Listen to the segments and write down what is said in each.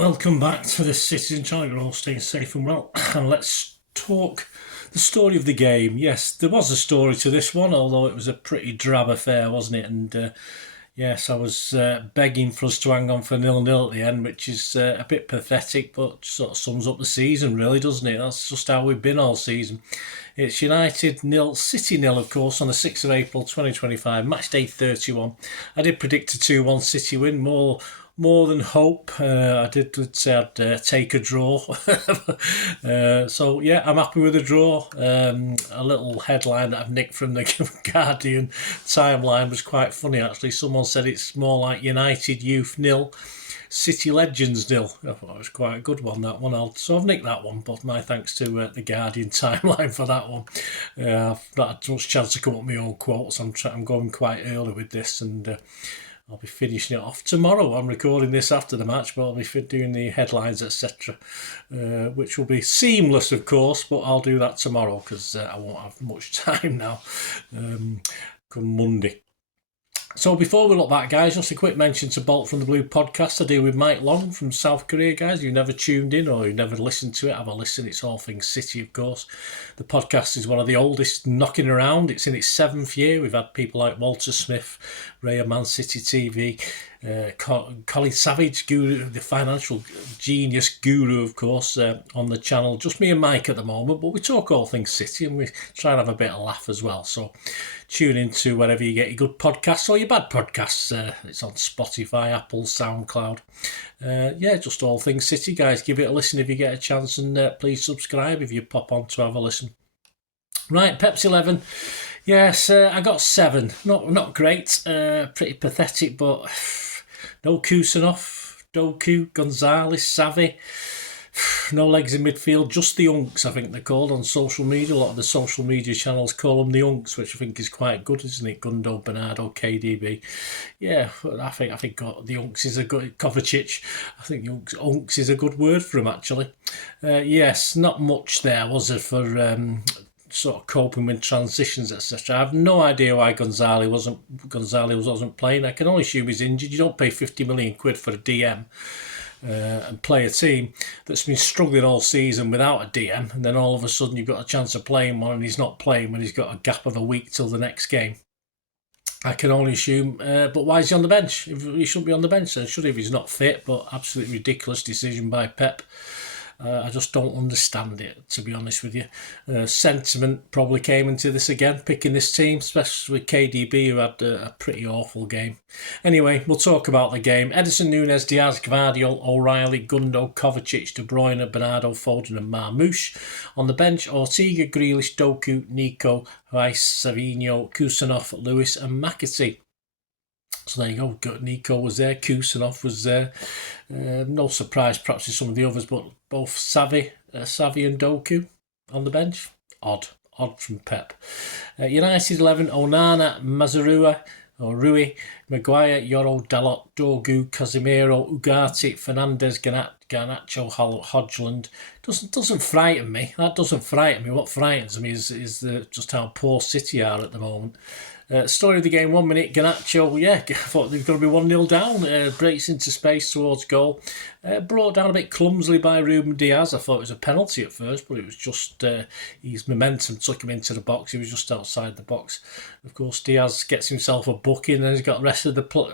Welcome back to the Citizen Channel. You're all staying safe and well. And let's talk the story of the game. Yes, there was a story to this one, although it was a pretty drab affair, wasn't it? And yes, I was begging for us to hang on for 0-0 at the end, which is a bit pathetic, but sort of sums up the season, really, doesn't it? That's just how we've been all season. It's United 0, City 0, of course, on the 6th of April 2025, match day 31. I did predict a 2-1 City win, more than hope. I did say I'd take a draw. So, yeah, I'm happy with the draw. A little headline that I've nicked from the Guardian timeline was quite funny, actually. Someone said it's more like United Youth 0, City Legends 0. I thought it was quite a good one, that one. So I've nicked that one, but my thanks to the Guardian timeline for that one. I've not had much chance to come up with my own quotes. I'm going quite early with this, and I'll be finishing it off tomorrow. I'm recording this after the match, but I'll be doing the headlines, etc., which will be seamless, of course, but I'll do that tomorrow because I won't have much time now come Monday. So before we look back, guys, just a quick mention to Bolt from the Blue podcast I do with Mike Long from South Korea, guys. You've never tuned in or you've never listened to it, have a listen. It's all things City, of course. The podcast is one of the oldest knocking around. It's in its 7th year. We've had people like Walter Smith, Ray of Man City TV, Colin Savage, guru, the financial genius guru, of course, on the channel. Just me and Mike at the moment, but we talk all things City and we try and have a bit of laugh as well. So tune into wherever you get your good podcasts or your bad podcasts. It's on Spotify, Apple, SoundCloud. Yeah, just all things City, guys. Give it a listen if you get a chance, and please subscribe if you pop on to have a listen. Right, Pepsi 11. Yes, I got 7. Not great. Pretty pathetic, but no Kusanov, Doku, Gonzalez, Savvy. No legs in midfield, just the Unks, I think they're called on social media. A lot of the social media channels call them the Unks, which I think is quite good, isn't it? Gundo, Bernardo, KDB. Yeah, I think the Unks is a good... Kovacic. I think the Unks is a good word for him, actually. Yes, not much there, was there, for... sort of coping with transitions, etc. I have no idea why Gonzalez wasn't playing. I can only assume he's injured. You don't pay 50 million quid for a DM and play a team that's been struggling all season without a DM, and then all of a sudden you've got a chance of playing one and he's not playing when he's got a gap of a week till the next game. I can only assume, but why is he on the bench? He shouldn't be on the bench then, should he, if he's not fit? But absolutely ridiculous decision by Pep. I just don't understand it, to be honest with you. Sentiment probably came into this again, picking this team, especially with KDB, who had a pretty awful game. Anyway, we'll talk about the game. Edison, Nunes, Diaz, Gvardiol, O'Reilly, Gundo, Kovacic, De Bruyne, Bernardo, Foden and Marmoush. On the bench, Ortega, Grealish, Doku, Nico, Rice, Savinho, Kusanov, Lewis and McAtee. So there you go. Nico was there, Kusanov was there. No surprise perhaps in some of the others, but both Savvy and Doku on the bench. Odd from Pep. United 11, Onana, Mazarua, Rui, Maguire, Yoro, Dalot, Dogu, Casemiro, Ugarte, Fernandez, Garnacho, Hodgland. Doesn't frighten me. That doesn't frighten me. What frightens me is just how poor City are at the moment. Story of the game, 1 minute, Garnacho, I thought they've got to be 1-0 down, breaks into space towards goal, brought down a bit clumsily by Ruben Diaz. I thought it was a penalty at first, but it was just his momentum took him into the box. He was just outside the box. Of course, Diaz gets himself a booking, and he's got the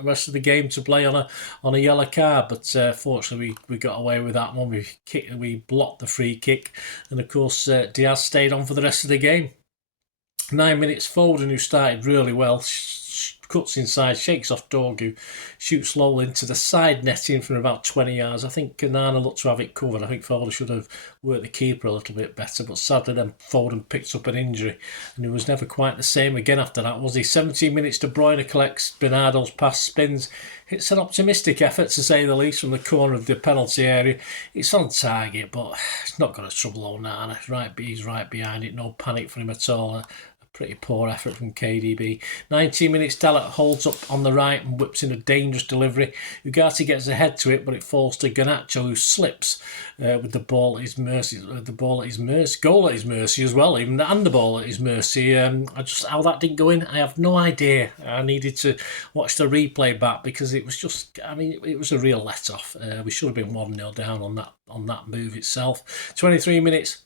rest of the game to play on a yellow card. But fortunately, we got away with that one. We blocked the free kick, and of course, Diaz stayed on for the rest of the game. 9 minutes, Foden, who started really well, cuts inside, shakes off Dogu, shoots low into the side netting from about 20 yards. I think Kanana looked to have it covered. I think Foden should have worked the keeper a little bit better, but sadly then Foden picked up an injury and he was never quite the same again after that, was he? 17 minutes, De Bruyne collects Bernardo's pass, spins. It's an optimistic effort, to say the least, from the corner of the penalty area. It's on target, but it's not going to trouble Onana. He's right behind it. No panic for him at all. Pretty poor effort from KDB. 19 minutes, Dallet holds up on the right and whips in a dangerous delivery. Ugarte gets ahead to it, but it falls to Garnacho, who slips with the ball at his mercy. Goal at his mercy as well, even, and the ball at his mercy. How that didn't go in, I have no idea. I needed to watch the replay back because it was just, it was a real let-off. We should have been 1-0 down on that move itself. 23 minutes.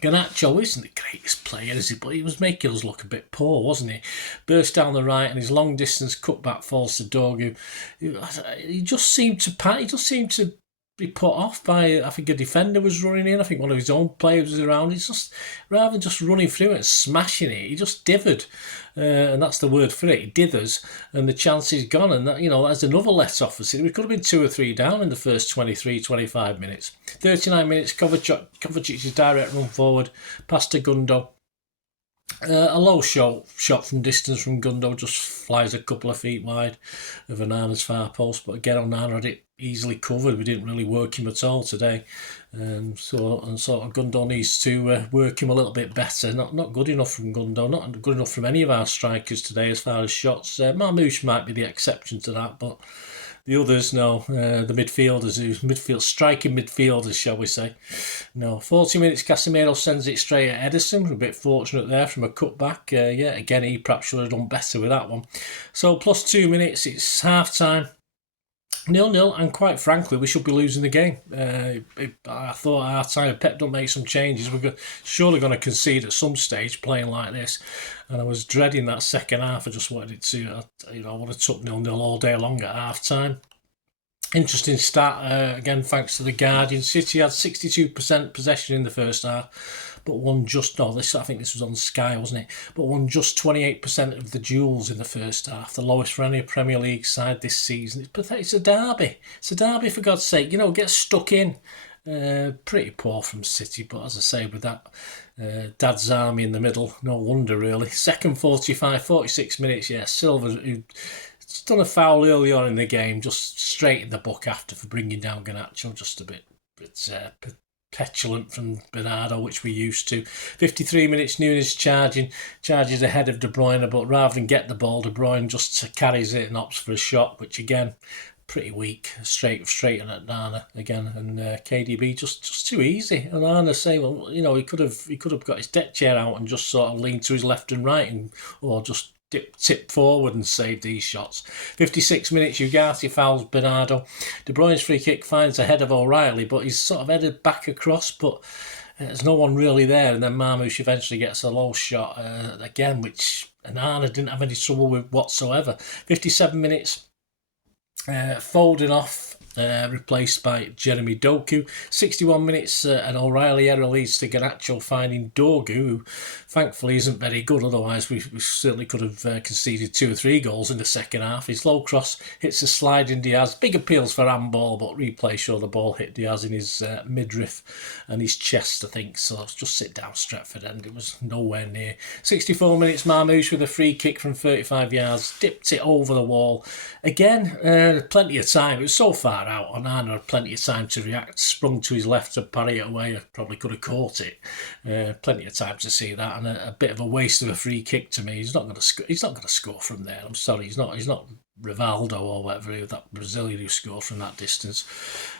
Garnacho isn't the greatest player, is he? But he was making us look a bit poor, wasn't he? Burst down the right, and his long distance cutback falls to Dorgu. He just seemed to be put off by, I think a defender was running in. I think one of his own players was around. He's just, rather than just running through it and smashing it, he just dithered. And that's the word for it. He dithers, and the chance is gone. And that's another let-off for City. We could have been 2 or 3 down in the first 23, 25 minutes. 39 minutes, Kovacic's direct run forward, past to Gundo. A low shot from distance from Gundo, just flies a couple of feet wide of Onana's far post. But again, Onana had it easily covered. We didn't really work him at all today. So Gundo needs to work him a little bit better. Not good enough from Gundo, not good enough from any of our strikers today as far as shots. Marmoush might be the exception to that, but the others, no. The midfielders, striking midfielders, shall we say. No. 40 minutes, Casemiro sends it straight at Ederson. A bit fortunate there from a cutback. Again, he perhaps should have done better with that one. So plus 2 minutes, it's half-time. 0-0, and quite frankly, we should be losing the game. I thought at our time, if Pep don't make some changes, we're surely going to concede at some stage playing like this. And I was dreading that second half. I just wanted it to, I would have took 0-0 all day long at half time. Interesting stat, again, thanks to the Guardian. City had 62% possession in the first half, but won I think this was on Sky, wasn't it? But won just 28% of the duels in the first half, the lowest for any Premier League side this season. It's pathetic. It's a derby. It's a derby, for God's sake. Get stuck in. Pretty poor from City, but as I say, with that Dad's Army in the middle, no wonder really. Second 46 minutes, Silva, who done a foul early on in the game, just straight in the book after for bringing down Garnacho, just a bit petulant from Bernardo, which we're used to. 53 minutes, Nunes charges ahead of De Bruyne, but rather than get the ball, De Bruyne just carries it and opts for a shot, which again, pretty weak, straight at Nana again, and KDB just too easy. And Nana saying, he could have got his deck chair out and just sort of leaned to his left and right, or just tip forward and save these shots. 56 minutes, Ugarte fouls Bernardo. De Bruyne's free kick finds a head of O'Reilly, but he's sort of headed back across, but there's no one really there. And then Marmoush eventually gets a low shot again, which Onana didn't have any trouble with whatsoever. 57 minutes, Foden off, replaced by Jeremy Doku. 61 minutes, an O'Reilly error leads to Garnacho finding Dorgu, who thankfully isn't very good. Otherwise, we certainly could have conceded 2 or 3 goals in the second half. His low cross hits a sliding Diaz. Big appeals for handball, but replay show the ball hit Diaz in his midriff and his chest, I think. So just sit down, Stretford, and it was nowhere near. 64 minutes, Marmoush with a free kick from 35 yards, dipped it over the wall. Again, plenty of time. It was so far out. Onana had plenty of time to react, sprung to his left to parry it away. I probably could have caught it. Plenty of time to see that, and a bit of a waste of a free kick to me. He's not going to score from there. I'm sorry, he's not Rivaldo or whatever, that Brazilian who scored from that distance.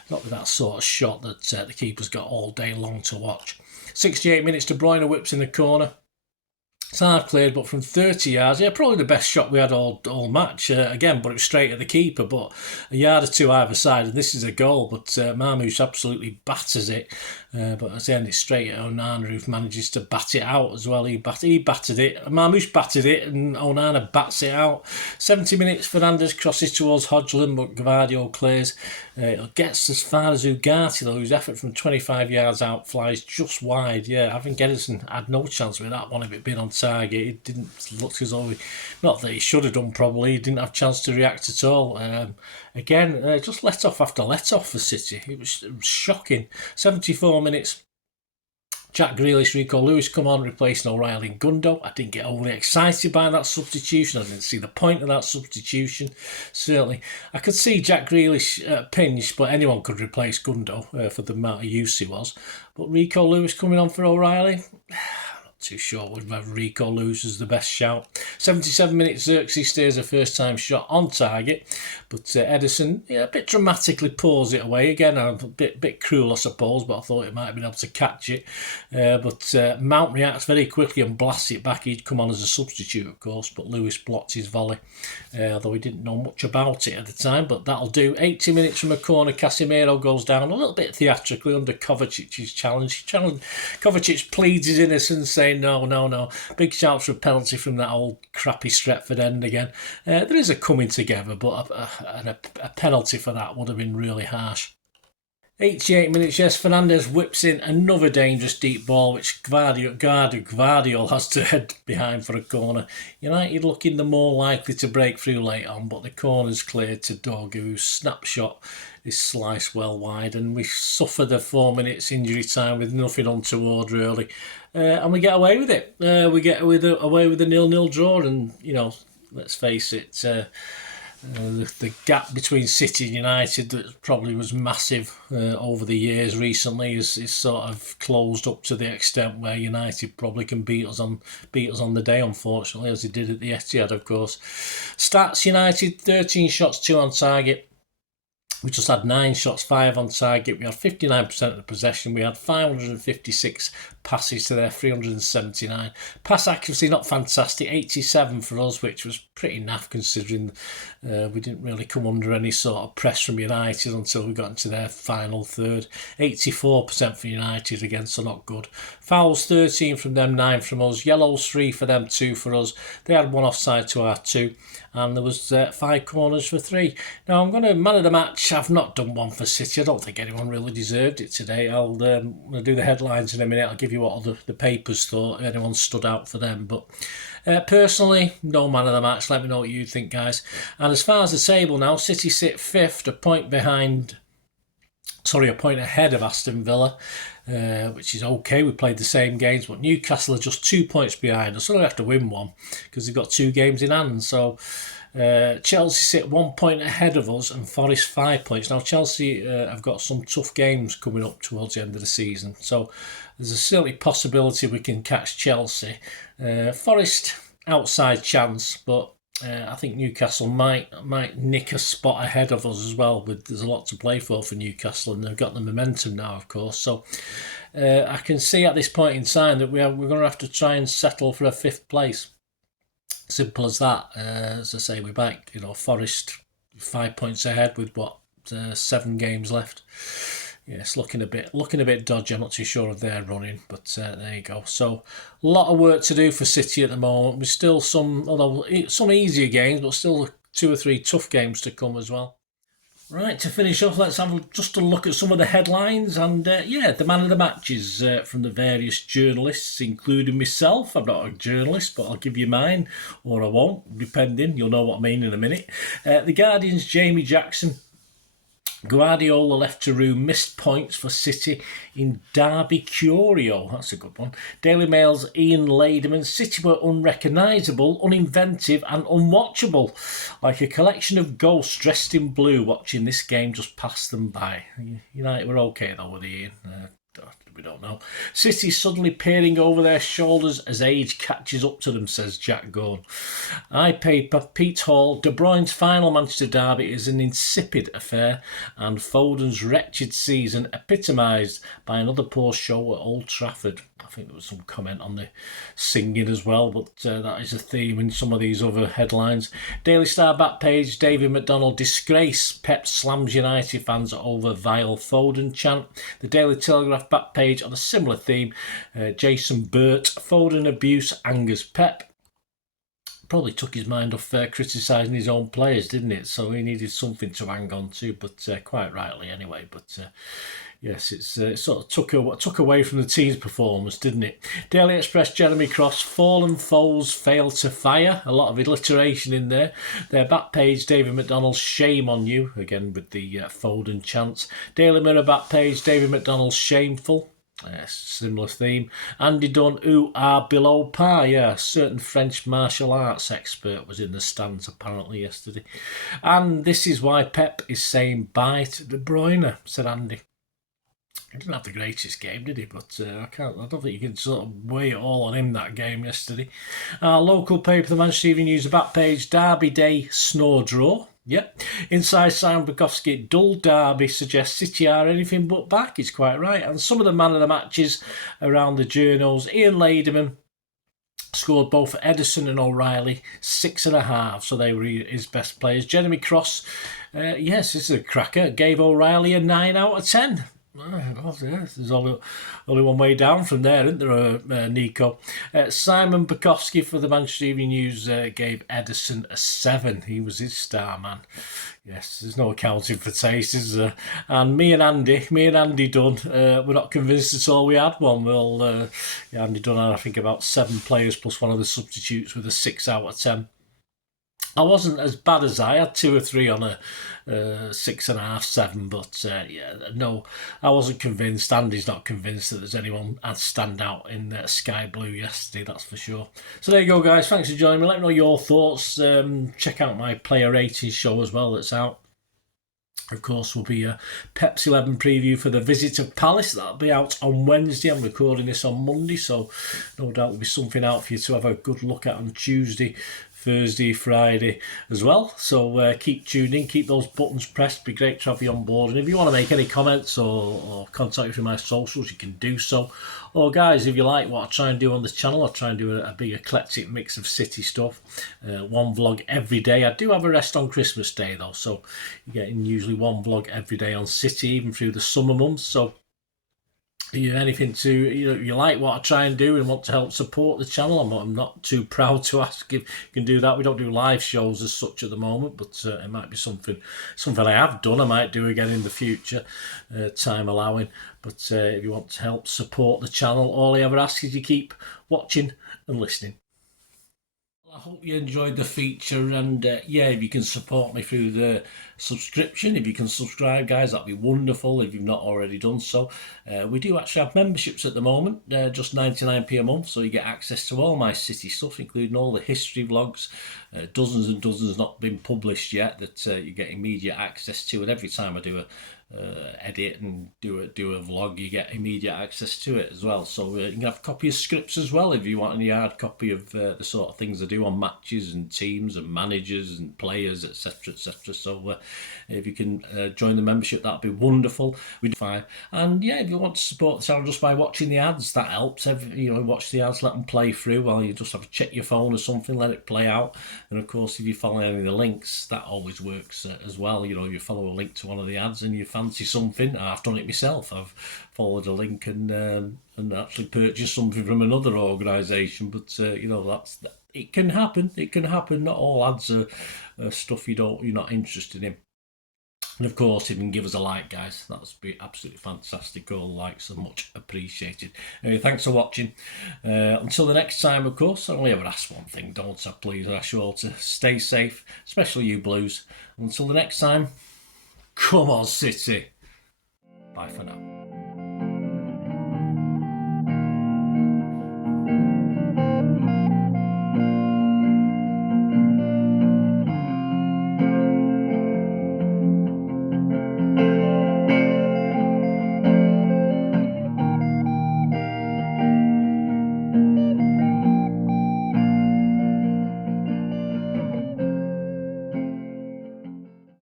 Not with that sort of shot that the keeper's got all day long to watch. 68 minutes, De Bruyne whips in the corner. It's hard cleared, but from 30 yards, probably the best shot we had all match. Again, but it was straight at the keeper, but a yard or two either side, and this is a goal. But Marmoush absolutely batters it. But at the end, it's straight at Onana, who manages to bat it out as well. He battered it. Marmoush battered it, and Onana bats it out. 70 minutes, Fernandez crosses towards Hodgland, but Gvardio clears. It gets as far as Ugarte, though, whose effort from 25 yards out flies just wide. I think Ederson had no chance with that one if it had been on target. It didn't look as though not that he should have done, probably. He didn't have a chance to react at all. Again, just let off after let off for City. It was shocking. 74 minutes. Jack Grealish, Rico Lewis come on, replacing O'Reilly and Gundo. I didn't get overly excited by that substitution. I didn't see the point of that substitution. Certainly, I could see Jack Grealish pinch, but anyone could replace Gundo for the amount of use he was. But Rico Lewis coming on for O'Reilly, Not too sure whether Rico loses the best shout. 77 minutes, Xerxes stays a first-time shot on target, but Edison, a bit dramatically pours it away. Again, a bit cruel, I suppose, but I thought he might have been able to catch it. But Mount reacts very quickly and blasts it back. He'd come on as a substitute, of course, but Lewis blocked his volley, although he didn't know much about it at the time, but that'll do. 80 minutes from a corner, Casemiro goes down a little bit theatrically under Kovacic's challenge. Kovacic pleads his innocence, saying no. Big shout for a penalty from that old crappy Stretford end again. There is a coming together, but a penalty for that would have been really harsh. 88 minutes, yes, Fernandez whips in another dangerous deep ball, which Gvardiol has to head behind for a corner. United looking the more likely to break through late on, but the corner's cleared to Dorgu, whose snapshot is sliced well wide, and we suffer the 4 minutes injury time with nothing untoward really. And we get away with it. We get away with a 0-0 draw, and, let's face it, the gap between City and United that probably was massive over the years recently is sort of closed up to the extent where United probably can beat us on the day, unfortunately, as they did at the Etihad, of course. Stats: United 13 shots, 2 on target. We just had 9 shots, 5 on target. We had 59% of the possession. We had 556 passes to their 379. Pass accuracy, not fantastic. 87 for us, which was pretty naff considering we didn't really come under any sort of press from United until we got into their final third. 84% for United again, so not good. Fouls, 13 from them, 9 from us. Yellows, 3 for them, 2 for us. They had 1 offside to our 2. And there was 5 corners for 3. Now, I'm going to man of the match. I've not done one for City. I don't think anyone really deserved it today. I'll do the headlines in a minute. I'll give you what the papers thought, if anyone stood out for them. But personally, no man of the match. Let me know what you think, guys. And as far as the table now, City sit 5th, a point ahead of Aston Villa, which is okay. We played the same games, but Newcastle are just 2 points behind us, so they have to win one because they've got 2 games in hand. So Chelsea sit 1 point ahead of us and Forest 5 points. Now Chelsea have got some tough games coming up towards the end of the season, so there's a silly possibility we can catch Chelsea. Forest outside chance, but I think Newcastle might nick a spot ahead of us as well. There's a lot to play for Newcastle, and they've got the momentum now, of course. So I can see at this point in time that we're going to have to try and settle for a 5th place. Simple as that. As I say, we're back. Forest 5 points ahead with 7 games left. Yeah, it's looking a bit dodgy. I'm not too sure of their running, but there you go. So a lot of work to do for City at the moment. There's still some easier games, but still 2 or 3 tough games to come as well. Right, to finish off, let's have just a look at some of the headlines. And the man of the match is from the various journalists, including myself. I'm not a journalist, but I'll give you mine, or I won't, depending. You'll know what I mean in a minute. The Guardian's Jamie Jackson. Guardiola left to room missed points for City in Derby Curio. That's a good one. Daily Mail's Ian Laderman. City were unrecognisable, uninventive and unwatchable. Like a collection of ghosts dressed in blue watching this game just pass them by. United were okay though with Ian. We don't know. City suddenly peering over their shoulders as age catches up to them, says Jack Gorn. iPaper, Pete Hall. De Bruyne's final Manchester derby is an insipid affair, and Foden's wretched season epitomised by another poor show at Old Trafford. I think there was some comment on the singing as well, but that is a theme in some of these other headlines. Daily Star back page, David McDonald disgrace. Pep slams United fans over vile Foden chant. The Daily Telegraph back page on a similar theme. Jason Burt, Foden abuse angers Pep. Probably took his mind off criticising his own players, didn't it? So he needed something to hang on to, but quite rightly anyway. But yes, it sort of took away from the team's performance, didn't it? Daily Express, Jeremy Cross, fallen foes fail to fire. A lot of alliteration in there. Their back page, David McDonald's shame on you, again with the Foden chants. Daily Mirror back page, David McDonald's shameful. Similar theme. Andy Dunn, who are below par. Yeah, a certain French martial arts expert was in the stands apparently yesterday. And this is why Pep is saying bye to De Bruyne, said Andy. He didn't have the greatest game, did he? But I don't think you can sort of weigh it all on him that game yesterday. Our local paper, the Manchester Evening News, back page, Derby Day snore draw. Yep. Inside Simon Bukowski, dull derby suggests City are anything but back. He's quite right. And some of the man of the matches around the journals, Ian Laderman scored both for Edison and O'Reilly, 6.5, so they were his best players. Jeremy Cross, yes, this is a cracker, gave O'Reilly a 9 out of 10. Oh, yeah, there's only one way down from there, isn't there, Nico? Simon Bukowski for the Manchester Evening News gave Edison a 7. He was his star man. Yes, there's no accounting for taste, is there? And me and Andy Dunn, we're not convinced at all we had one. Well, Andy Dunn had, I think, about 7 players plus one of the substitutes with a 6 out of 10. I wasn't as bad as I had 2 or 3 on a 6.5, 7, but no, I wasn't convinced. Andy's not convinced that there's anyone as stand out in Sky Blue yesterday, that's for sure. So there you go, guys. Thanks for joining me. Let me know your thoughts. Check out my player rating show as well that's out. Of course, will be a Pepsi 11 preview for the visit of Palace. That'll be out on Wednesday. I'm recording this on Monday, so no doubt there'll be something out for you to have a good look at on Tuesday, Thursday, Friday as well. So keep tuning, keep those buttons pressed. Be great to have you on board. And if you want to make any comments or contact me through my socials, you can do so. Or guys, if you like what I try and do on this channel, I try and do a big eclectic mix of city stuff. One vlog every day. I do have a rest on Christmas Day though, so you're getting usually one vlog every day on city, even through the summer months. So anything to you like what I try and do and want to help support the channel, I'm not too proud to ask if you can do that. We don't do live shows as such at the moment, but it might be something I have done. I might do again in the future, time allowing. But if you want to help support the channel, all I ever ask is you keep watching and listening. I hope you enjoyed the feature, and if you can support me through the subscription, if you can subscribe, guys, that'd be wonderful if you've not already done so. We do actually have memberships at the moment, just 99p a month, so you get access to all my city stuff, including all the history vlogs, dozens and dozens not been published yet that you get immediate access to, and every time I do a edit and do a vlog, you get immediate access to it as well. So you can have a copy of scripts as well if you want any hard copy of the sort of things I do on matches and teams and managers and players, etc, etc. So if you can join the membership, that'd be wonderful. We do 5, and if you want to support the channel just by watching the ads, that helps. Watch the ads, let them play through while you just have to check your phone or something, let it play out. And of course, if you follow any of the links, that always works as well. You follow a link to one of the ads and you fancy something. I've done it myself. I've followed a link and actually purchased something from another organisation. But it can happen. It can happen. Not all ads are stuff you're not interested in. And of course, if you can give us a like, guys, that would be absolutely fantastic. All likes are much appreciated. Anyway, thanks for watching. Until the next time, of course, I only ever ask one thing, don't I? Please, I ask you all to stay safe, especially you Blues. Until the next time, come on, City. Bye for now.